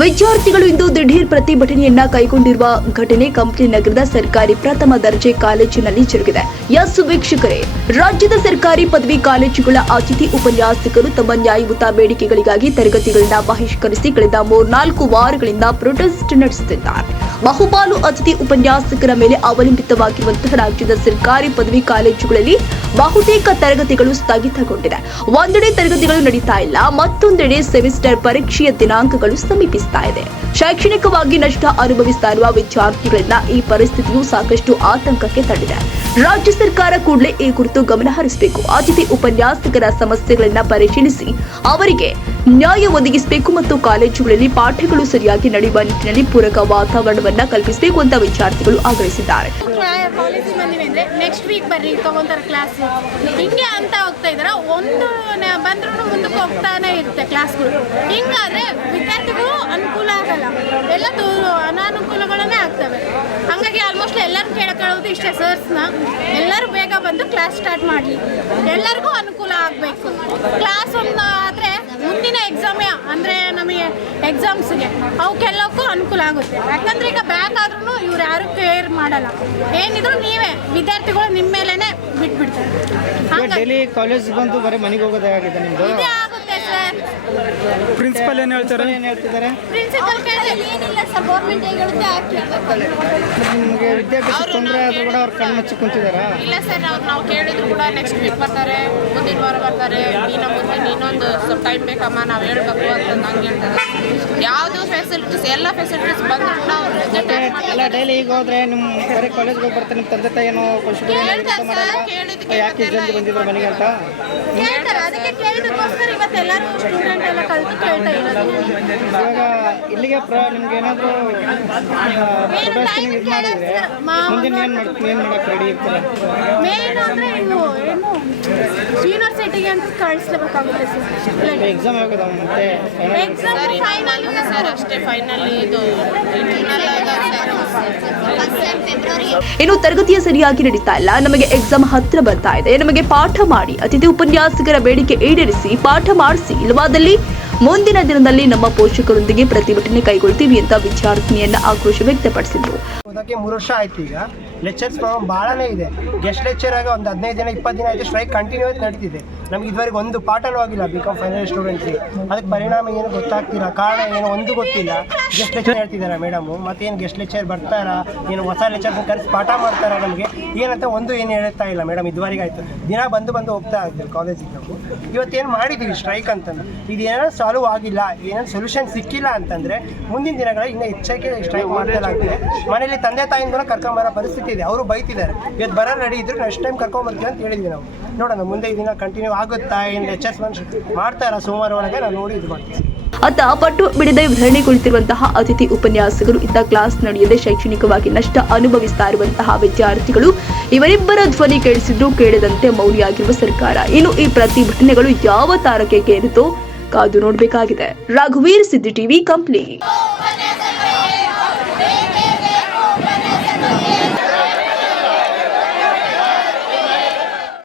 ವಿದ್ಯಾರ್ಥಿಗಳು ಇಂದು ದಿಢೀರ್ ಪ್ರತಿಭಟನೆಯನ್ನ ಕೈಗೊಂಡಿರುವ ಘಟನೆ ಕಂಪ್ಲಿ ನಗರದ ಸರ್ಕಾರಿ ಪ್ರಥಮ ದರ್ಜೆ ಕಾಲೇಜಿನಲ್ಲಿ ಜರುಗಿದೆ. ಎಸ್ ವೀಕ್ಷಕರೇ, ರಾಜ್ಯದ ಸರ್ಕಾರಿ ಪದವಿ ಕಾಲೇಜುಗಳ ಅತಿಥಿ ಉಪನ್ಯಾಸಕರು ತಮ್ಮ ನ್ಯಾಯಯುತ ಬೇಡಿಕೆಗಳಿಗಾಗಿ ತರಗತಿಗಳನ್ನ ಬಹಿಷ್ಕರಿಸಿ ಕಳೆದ 3-4 ವಾರಗಳಿಂದ ಪ್ರೊಟೆಸ್ಟ್ ನಡೆಸುತ್ತಿದ್ದಾರೆ. ಬಹುಪಾಲು ಅತಿಥಿ ಉಪನ್ಯಾಸಕರ ಮೇಲೆ ಅವಲಂಬಿತವಾಗಿರುವಂತಹ ರಾಜ್ಯದ ಸರ್ಕಾರಿ ಪದವಿ ಕಾಲೇಜುಗಳಲ್ಲಿ ಬಹುತೇಕ ತರಗತಿಗಳು ಸ್ಥಗಿತಗೊಂಡಿದೆ. ಒಂದೆಡೆ ತರಗತಿಗಳು ನಡೀತಾ ಇಲ್ಲ, ಮತ್ತೊಂದೆಡೆ ಸೆಮಿಸ್ಟರ್ ಪರೀಕ್ಷೆಯ ದಿನಾಂಕಗಳು ಸಮೀಪಿಸ್ತಾ ಇದೆ. ಶೈಕ್ಷಣಿಕವಾಗಿ ನಷ್ಟ ಅನುಭವಿಸ್ತಾ ಇರುವ ವಿದ್ಯಾರ್ಥಿಗಳನ್ನ ಈ ಪರಿಸ್ಥಿತಿಯು ಸಾಕಷ್ಟು ಆತಂಕಕ್ಕೆ ತಳ್ಳಿದೆ. ರಾಜ್ಯ ಸರ್ಕಾರ ಕೂಡಲೇ ಈ ಕುರಿತು ಗಮನ ಹರಿಸಬೇಕು. ಅತಿಥಿ ಉಪನ್ಯಾಸಕರ ಸಮಸ್ಯೆಗಳನ್ನ ಪರಿಶೀಲಿಸಿ ಅವರಿಗೆ ನ್ಯಾಯ ಒದಗಿಸಬೇಕು ಮತ್ತು ಕಾಲೇಜುಗಳಲ್ಲಿ ಪಾಠಗಳು ಸರಿಯಾಗಿ ನಡೆಯುವ ನಿಟ್ಟಿನಲ್ಲಿ ಪೂರಕ ವಾತಾವರಣವನ್ನ ಕಲ್ಪಿಸಬೇಕು ಅಂತ ವಿದ್ಯಾರ್ಥಿಗಳು ಆಗ್ರಹಿಸಿದ್ದಾರೆ. ನೆಕ್ಸ್ಟ್ ವೀಕ್ ಬರ್ರಿ ತಗೊಂತಾರೆ ಕ್ಲಾಸ್ ಹಿಂಗೆ ಅಂತ ಹೋಗ್ತಾ ಇದಾರೆ. ಒಂದು ಬಂದ್ರೂ ಮುಂದಕ್ಕೆ ಹೋಗ್ತಾನೆ ಇರುತ್ತೆ ಕ್ಲಾಸ್ಗಳು. ಹಿಂಗಾದ್ರೆ ವಿದ್ಯಾರ್ಥಿಗಳು ಅನುಕೂಲ ಆಗಲ್ಲ, ಎಲ್ಲ ಅನಾನುಕೂಲಗಳನ್ನೇ ಆಗ್ತವೆ. ಹಾಗಾಗಿ ಆಲ್ಮೋಸ್ಟ್ ಎಲ್ಲರೂ ಕೇಳೋದು ಇಷ್ಟೇ, ಸರ್ಸ್ನ ಎಲ್ಲರೂ ಬೇಗ ಬಂದು ಕ್ಲಾಸ್ ಸ್ಟಾರ್ಟ್ ಮಾಡಲಿ, ಎಲ್ಲರಿಗೂ ಅನುಕೂಲ ಆಗಬೇಕು. ಕ್ಲಾಸ್ ಒಂದು ಆದರೆ ಮುಂದಿನ ಎಕ್ಸಾಮೇ ಅಂದರೆ ನಮಗೆ ಎಕ್ಸಾಮ್ಸ್ಗೆ ಅವಕ್ಕೆಲ್ಲಕ್ಕೂ ಅನುಕೂಲ ಆಗುತ್ತೆ. ಯಾಕಂದರೆ ಈಗ ಬ್ಯಾಕ್ ಆದ್ರೂ ಇವ್ರು ಯಾರು ಕೇರ್ ಮಾಡಲ್ಲ, ಏನಿದ್ರು ನೀವೇ ವಿದ್ಯಾರ್ಥಿಗಳು ನಿಮ್ಮ ಮೇಲೇನೆ ಬಿಟ್ಬಿಡ್ತಾರೆ. ಡೈಲಿ ಕಾಲೇಜ್ ಬಂದು ಬರೀ ಮನೆಗೆ ಹೋಗೋದೇ ಆಗಿದೆ ನಿಮ್ಮದು? ಇದೇ ಆಗುತ್ತೆ ಸರ್. ಪ್ರಿನ್ಸಿಪಲ್ ಏನು ಹೇಳ್ತಿದ್ದಾರೆ? ಪ್ರಿನ್ಸಿಪಲ್ ಕೇಳಿದ್ರೆ ಏನಿಲ್ಲ ಸರ್, ಗೌರ್ಮೆಂಟ್ ಹೇಳುತ್ತೆ ನಿಮಗೆ ವಿದ್ಯಾಭ್ಯಾಸ ತೊಂದರೆ ಆದರೂ ಕೂಡ ಅವ್ರು ಕಣ್ಣು ಮುಚ್ಚಿ ಕುಂತಿದ್ದಾರಾ? ಇಲ್ಲ ಸರ್, ನಾವು ಕೇಳಿದ್ರು ಕೂಡ ನೆಕ್ಸ್ಟ್ ವೀಕ್ ಬರ್ತಾರೆ, ಮುಂದಿನ ವಾರ ಬರ್ತಾರೆ, ಇನ್ನೊಂದು ಸ್ವಲ್ಪ ಟೈಮ್ ಬೇಕಮ್ಮ, ನಾವು ಹೇಳ್ಬೇಕು ಅಂತ ನಂಗೆ ಹೇಳ್ತಾರೆ. ಯಾವುದು ಫೆಸಿಲಿಟೀಸ್ ಎಲ್ಲ ಫೆಸಿಲಿಟೀಸ್ ಬಂದ್ರು ಕೂಡ ಅವ್ರು ಎಲ್ಲ ಡೈಲಿ ಈಗ ಹೋದ್ರೆ ನಿಮ್ಮ ಬರೀ ಕಾಲೇಜ್ಗೆ ಹೋಗಿ ಬರ್ತಾರೆ, ನಿಮ್ಮ ತಂದೆ ತಾಯಿ ಏನೋ ಯಾಕೆ ಜಲ್ದಿ ಬಂದಿದ್ರು ಮನೆಗೆ ಅಂತ ಹೇಳ್ತಾರೆ. ಅದಕ್ಕೆ ಕೇಳಿದಕ್ಕೋಸ್ಕರ ಇವತ್ತು ಎಲ್ಲರೂ ಸ್ಟೂಡೆಂಟ್ ಎಲ್ಲ ಕಲಿತು ಕೇಳ್ತಾ ಇರೋದು. ಇವಾಗ ಇಲ್ಲಿಗೆ ನಿಮ್ಗೆ ಏನಾದರೂ ಪ್ರೊಫೆಷನ್ ಇದು ಮಾಡಿದ್ರೆ ಮುಂದಿನ ಏನು ಮಾಡಕ್ಕೆ ರೆಡಿ ಇರ್ತಾರೆ? ಮೇನ್ ಅಂದರೆ ಏನು ಯೂನಿವರ್ಸಿಟಿಗೆ ಅಂತ ಕಳಿಸ್ಲೇಬೇಕಾಗುತ್ತೆ ಸರ್. ಎಕ್ಸಾಮ್ ಯಾವಾಗ ಮತ್ತೆ ಎಕ್ಸಾಮ್ ಫೈನಲ್ ಸರ್ ಅಷ್ಟೇ, ಫೈನಲ್ ಇದು ಇನ್ನು ತರಗತಿಯ ಸರಿಯಾಗಿ ನಡೀತಾ ಇಲ್ಲ, ನಮಗೆ ಎಕ್ಸಾಮ್ ಹತ್ರ ಬರ್ತಾ ಇದೆ, ನಮಗೆ ಪಾಠ ಮಾಡಿ, ಅತಿಥಿ ಉಪನ್ಯಾಸಕರ ಬೇಡಿಕೆ ಈಡೇರಿಸಿ ಪಾಠ ಮಾಡಿಸಿ, ಇಲ್ಲವಾದಲ್ಲಿ ಮುಂದಿನ ದಿನದಲ್ಲಿ ನಮ್ಮ ಪೋಷಕರೊಂದಿಗೆ ಪ್ರತಿಭಟನೆ ಕೈಗೊಳ್ತೀವಿ ಅಂತ ವಿದ್ಯಾರ್ಥಿನಿಯನ್ನ ಆಕ್ರೋಶ ವ್ಯಕ್ತಪಡಿಸಿದ್ರು. 3 ವರ್ಷ ಆಯ್ತು. ಈಗ ಲೆಕ್ಚರ್ಸ್ ಪ್ರಾಬ್ಲಮ್ ಭಾಳನೇ ಇದೆ. ಗೆಸ್ಟ್ ಲೆಕ್ಚರ್ ಆಗಿ ಒಂದು 15 ದಿನ 20 ದಿನ ಆಯಿತು ಸ್ಟ್ರೈಕ್ ಕಂಟಿನ್ಯೂಸ್ ನಡೀತಿದೆ. ನಮ್ಗೆ ಇದುವರೆಗೆ ಒಂದು ಪಾಠನೂ ಆಗಿಲ್ಲ ಬಿಕಾಮ್ ಫೈನಲ್ ಸ್ಟೂಡೆಂಟ್ಸ್ಗೆ. ಅದಕ್ಕೆ ಪರಿಣಾಮ ಏನು ಗೊತ್ತಾಗ್ತಿಲ್ಲ, ಕಾರಣ ಏನು ಒಂದು ಗೊತ್ತಿಲ್ಲ. ಗೆಸ್ಟ್ ಲೆಕ್ಚರ್ ಹೇಳ್ತಿದ್ದಾರೆ ಮೇಡಮು, ಮತ್ತೇನು ಗೆಸ್ಟ್ ಲೆಕ್ಚರ್ ಬರ್ತಾರಾ, ಏನು ಹೊಸ ಲೆಕ್ಚರ್ನ ಕರೆಸಿ ಪಾಠ ಮಾಡ್ತಾರಾ, ನಮಗೆ ಏನಂತ ಏನು ಹೇಳ್ತಾ ಇಲ್ಲ ಮೇಡಮ್. ಇದುವರೆಗೆ ಆಯಿತು, ದಿನ ಬಂದು ಹೋಗ್ತಾ ಇರ್ತೀವಿ ಕಾಲೇಜಿಗೆ. ನಾವು ಇವತ್ತೇನು ಮಾಡಿದ್ದೀವಿ ಸ್ಟ್ರೈಕ್ ಅಂತಂದು, ಇದೇನೋ ಸಾಲ್ವ್ ಆಗಿಲ್ಲ, ಏನೇನು ಸೊಲ್ಯೂಷನ್ ಸಿಕ್ಕಿಲ್ಲ ಅಂತಂದರೆ ಮುಂದಿನ ದಿನಗಳಲ್ಲಿ ಇನ್ನೂ ಹೆಚ್ಚಾಗಿ ಸ್ಟ್ರೈಕ್ ಮಾಡ್ತಾಯಿದೆ. ಮನೇಲಿ ತಂದೆ ತಾಯಿಂದ ಕರ್ಕೊಂಬರೋ ಪರಿಸ್ಥಿತಿ ಇದೆ, ಅವರು ಬೈತಿದ್ದಾರೆ. ಇವತ್ತು ಬರೋ ರೆಡಿ ಇದ್ರು ನೆಕ್ಸ್ಟ್ ಟೈಮ್ ಕರ್ಕೊಂಬರ್ತೀವಿ ಅಂತ ಹೇಳಿದ್ವಿ ನಾವು. ನೋಡೋಣ ಮುಂದೆ ಈ ದಿನ ಕಂಟಿನ್ಯೂ ಆಗುತ್ತಾ, ಏನು ಲೆಕ್ಚರ್ಸ್ ಮಾಡ್ತಾರಾ ಸೋಮವಾರ ಒಳಗೆ ನಾವು ನೋಡಿ ಇದು ಮಾಡ್ತೀವಿ. ಅತ್ತ ಪಟ್ಟು ಬಿಡದೆ ಧರಣಿ ಕುಳಿತಿರುವಂತಹ ಅತಿಥಿ ಉಪನ್ಯಾಸಕರು, ಇತ್ತ ಕ್ಲಾಸ್ ನಡೆಯದೆ ಶೈಕ್ಷಣಿಕವಾಗಿ ನಷ್ಟ ಅನುಭವಿಸ್ತಾ ಇರುವಂತಹ ವಿದ್ಯಾರ್ಥಿಗಳು, ಇವರಿಬ್ಬರ ಧ್ವನಿ ಕೇಳಿಸಿದ್ರು ಕೇಳದಂತೆ ಮೌನಿಯಾಗಿರುವ ಸರ್ಕಾರ. ಇನ್ನು ಈ ಪ್ರತಿಭಟನೆಗಳು ಯಾವ ತಾರಕಕ್ಕೆ ಏರಿತೋ ಕಾದು ನೋಡಬೇಕಾಗಿದೆ. ರಾಘವೀರ್, ಸಿದ್ದಿ ಟಿವಿ, ಕಂಪ್ಲಿ.